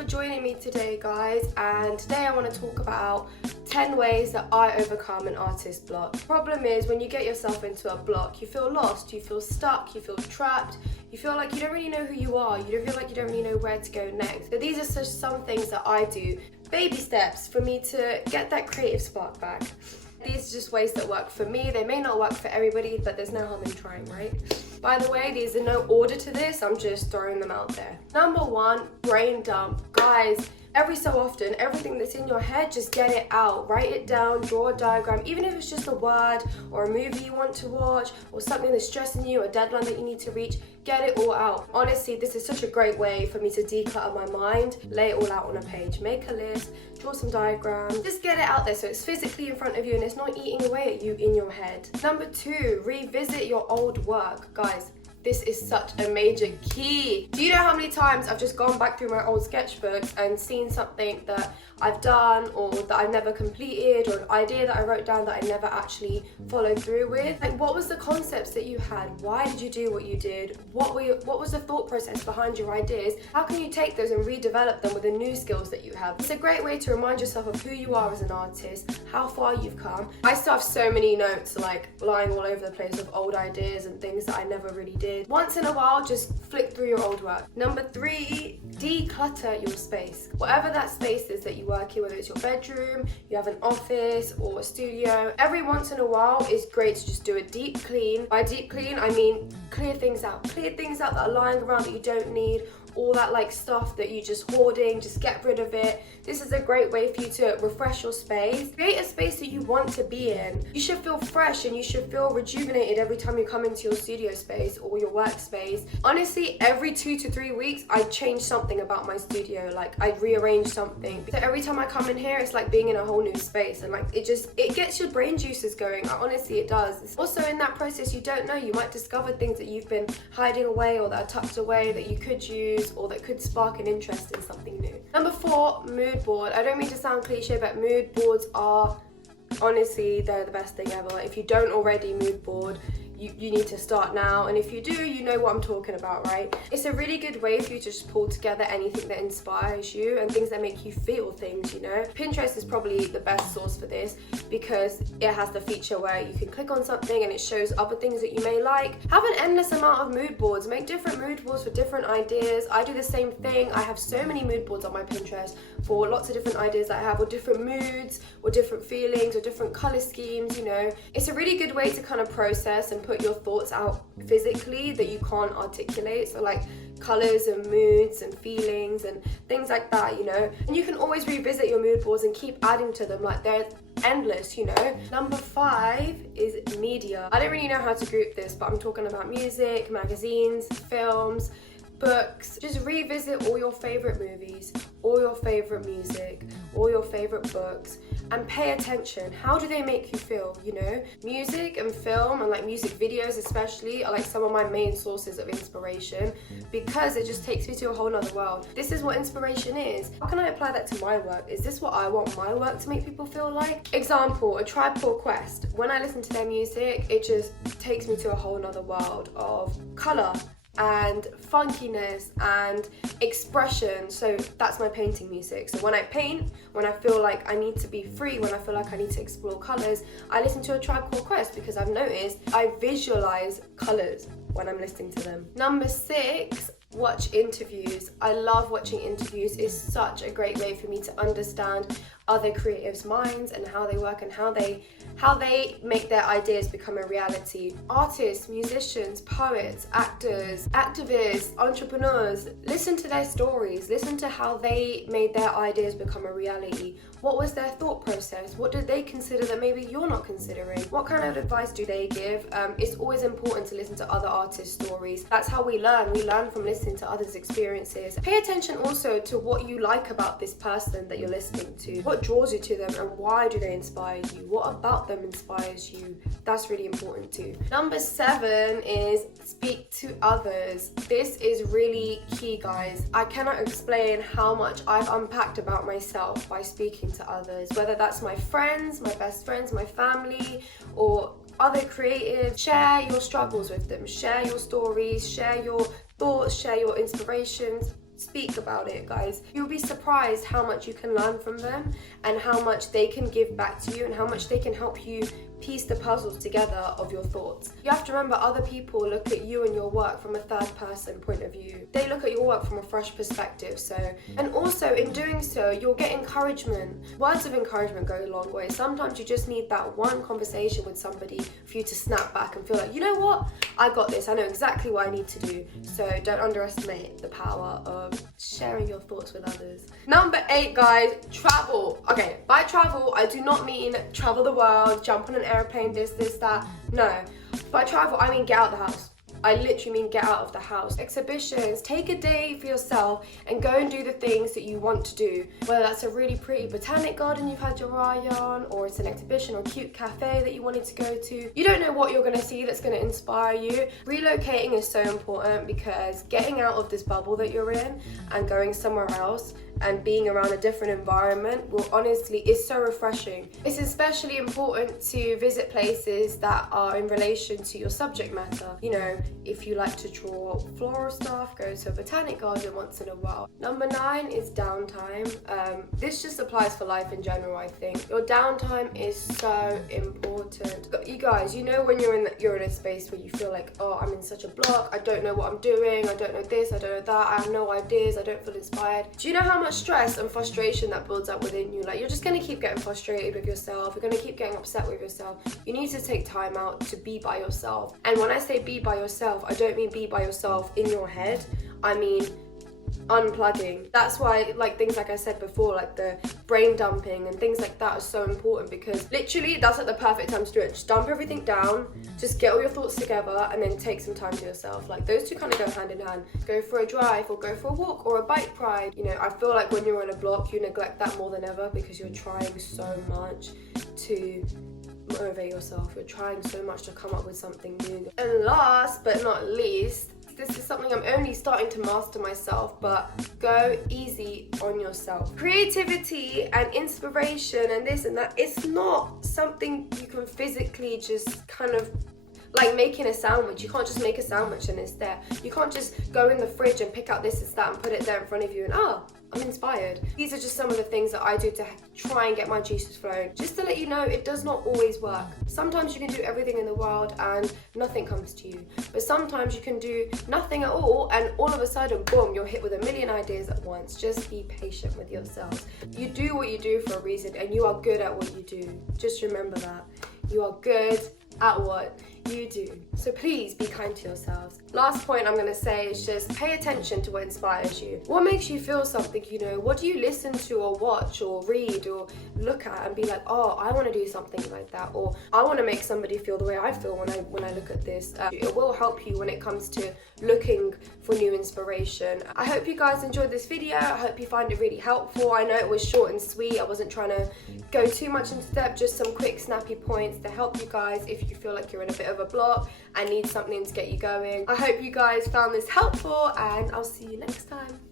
for joining me today, guys, and today I want to talk about 10 ways that I overcome an artist block. The problem is when you get yourself into a block, you feel lost, you feel stuck, you feel trapped, you feel like you don't really know who you are, you don't feel like you don't really know where to go next. So these are just some things that I do, baby steps for me to get that creative spark back. These are just ways that work for me. They may not work for everybody, but there's no harm in trying, right? By the way, there's no order to this, I'm just throwing them out there. Number one, brain dump. Guys, every so often, everything that's in your head, just get it out. Write it down, draw a diagram, even if it's just a word or a movie you want to watch or something that's stressing you, a deadline that you need to reach, get it all out. Honestly, this is such a great way for me to declutter my mind, lay it all out on a page, make a list, draw some diagrams, just get it out there so it's physically in front of you and it's not eating away at you in your head. Number two, revisit your old work. Guys, this is such a major key. Do you know how many times I've just gone back through my old sketchbooks and seen something that I've done or that I've never completed, or an idea that I wrote down that I never actually followed through with? Like, what was the concepts that you had? Why did you do what you did? What was the thought process behind your ideas? How can you take those and redevelop them with the new skills that you have? It's a great way to remind yourself of who you are as an artist, how far you've come. I still have so many notes like lying all over the place of old ideas and things that I never really did. Once in a while, just flick through your old work. Number three, declutter your space. Whatever that space is that you work in, whether it's your bedroom, you have an office or a studio, every once in a while is great to just do a deep clean. By deep clean, I mean clear things out that are lying around that you don't need, all that like stuff that you just hoarding, just get rid of it. This is a great way for you to refresh your space. Create a space that you want to be in. You should feel fresh and you should feel rejuvenated every time you come into your studio space or your workspace. Honestly, every 2 to 3 weeks, I change something about my studio. Like, I rearrange something. So every time I come in here, it's like being in a whole new space, and like it gets your brain juices going. Honestly, it does. Also, in that process, you don't know, you might discover things that you've been hiding away or that are tucked away that you could use or that could spark an interest in something new. Number four, mood board. I don't mean to sound cliche, but mood boards are, honestly, they're the best thing ever. Like, if you don't already mood board, you need to start now, and if you do, you know what I'm talking about, right? It's a really good way for you to just pull together anything that inspires you and things that make you feel things, you know? Pinterest is probably the best source for this because it has the feature where you can click on something and it shows other things that you may like. Have an endless amount of mood boards. Make different mood boards for different ideas. I do the same thing. I have so many mood boards on my Pinterest for lots of different ideas that I have, or different moods, or different feelings, or different color schemes, you know? It's a really good way to kind of process and put your thoughts out physically that you can't articulate. So like colors and moods and feelings and things like that, you know? And you can always revisit your mood boards and keep adding to them. Like, they're endless, you know? Number five is media. I don't really know how to group this, but I'm talking about music, magazines, films, books. Just revisit all your favorite movies, all your favorite music, all your favorite books, and pay attention. How do they make you feel, you know? Music and film and like music videos especially are like some of my main sources of inspiration because it just takes me to a whole nother world. This is what inspiration is. How can I apply that to my work? Is this what I want my work to make people feel like? Example, A Tribe Called Quest. When I listen to their music, it just takes me to a whole nother world of color and funkiness and expression. So that's my painting music. So when I paint, when I feel like I need to be free, when I feel like I need to explore colors, I listen to A Tribe Called Quest because I've noticed I visualize colors when I'm listening to them. Number six, watch interviews. I love watching interviews. It's such a great way for me to understand other creatives' minds and how they work and how they make their ideas become a reality. Artists, musicians, poets, actors, activists, entrepreneurs, listen to their stories, listen to how they made their ideas become a reality. What was their thought process? What did they consider that maybe you're not considering? What kind of advice do they give? It's always important to listen to other artists' stories. That's how we learn. We learn from listening to others' experiences. Pay attention also to what you like about this person that you're listening to. What draws you to them and why do they inspire you? What about them inspires you? That's really important too. Number seven is speak to others. This is really key, guys. I cannot explain how much I've unpacked about myself by speaking to others, whether that's my friends, my best friends, my family, or other creatives. Share your struggles with them, share your stories, share your thoughts, share your inspirations. speak about it, guys. You'll be surprised how much you can learn from them and how much they can give back to you and how much they can help you piece the puzzles together of your thoughts. You have to remember, other people look at you and your work from a third person point of view. They look at your work from a fresh perspective. And also in doing so, you'll get encouragement. Words of encouragement go a long way. Sometimes you just need that one conversation with somebody for you to snap back and feel like, you know what, I got this, I know exactly what I need to do. So don't underestimate the power of sharing your thoughts with others. Number 8, guys, travel. Okay, by travel, I do not mean travel the world, jump on an airplane, this, that. No. By travel, I mean get out of the house. I literally mean get out of the house. Exhibitions, take a day for yourself and go and do the things that you want to do. Whether that's a really pretty botanic garden you've had your eye on, or it's an exhibition or a cute cafe that you wanted to go to. You don't know what you're going to see that's going to inspire you. Relocating is so important because getting out of this bubble that you're in and going somewhere else and being around a different environment will honestly is so refreshing. It's especially important to visit places that are in relation to your subject matter. You know, if you like to draw floral stuff, go to a botanic garden once in a while. Number 9 is downtime. This just applies for life in general, I think. Your downtime is so important. You guys, you know when you're in a space where you feel like, oh, I'm in such a block, I don't know what I'm doing, I don't know this, I don't know that, I have no ideas, I don't feel inspired. Do you know how much stress and frustration that builds up within you? Like, you're just going to keep getting frustrated with yourself, you're going to keep getting upset with yourself. You need to take time out to be by yourself. And when I say be by yourself, I don't mean be by yourself in your head, I mean unplugging. That's why, like, things like I said before, like the brain dumping and things like that are so important, because literally that's like the perfect time to do it. Just dump everything down, just get all your thoughts together, and then take some time to yourself. Like, those two kind of go hand in hand. Go for a drive or go for a walk or a bike ride. You know, I feel like when you're in a block, you neglect that more than ever because you're trying so much to motivate yourself. You're trying so much to come up with something new. And last but not least, this is something I'm only starting to master myself, but go easy on yourself. Creativity and inspiration and this and that, it's not something you can physically just kind of like making a sandwich. You can't just make a sandwich and it's there. You can't just go in the fridge and pick out this and that and put it there in front of you and I'm inspired. These are just some of the things that I do to try and get my juices flowing. Just to let you know, it does not always work. Sometimes you can do everything in the world and nothing comes to you. But sometimes you can do nothing at all and all of a sudden, boom, you're hit with a million ideas at once. Just be patient with yourself. You do what you do for a reason and you are good at what you do. Just remember that. You are good at what you do. So please be kind to yourselves. Last point I'm going to say is just pay attention to what inspires you. What makes you feel something, you know? What do you listen to or watch or read or look at and be like, oh, I want to do something like that, or I want to make somebody feel the way I feel when I look at this. It will help you when it comes to looking for new inspiration. I hope you guys enjoyed this video. I hope you find it really helpful. I know it was short and sweet. I wasn't trying to go too much into depth, just some quick snappy points to help you guys if you feel like you're in a bit of a block and need something to get you going. I hope you guys found this helpful and I'll see you next time.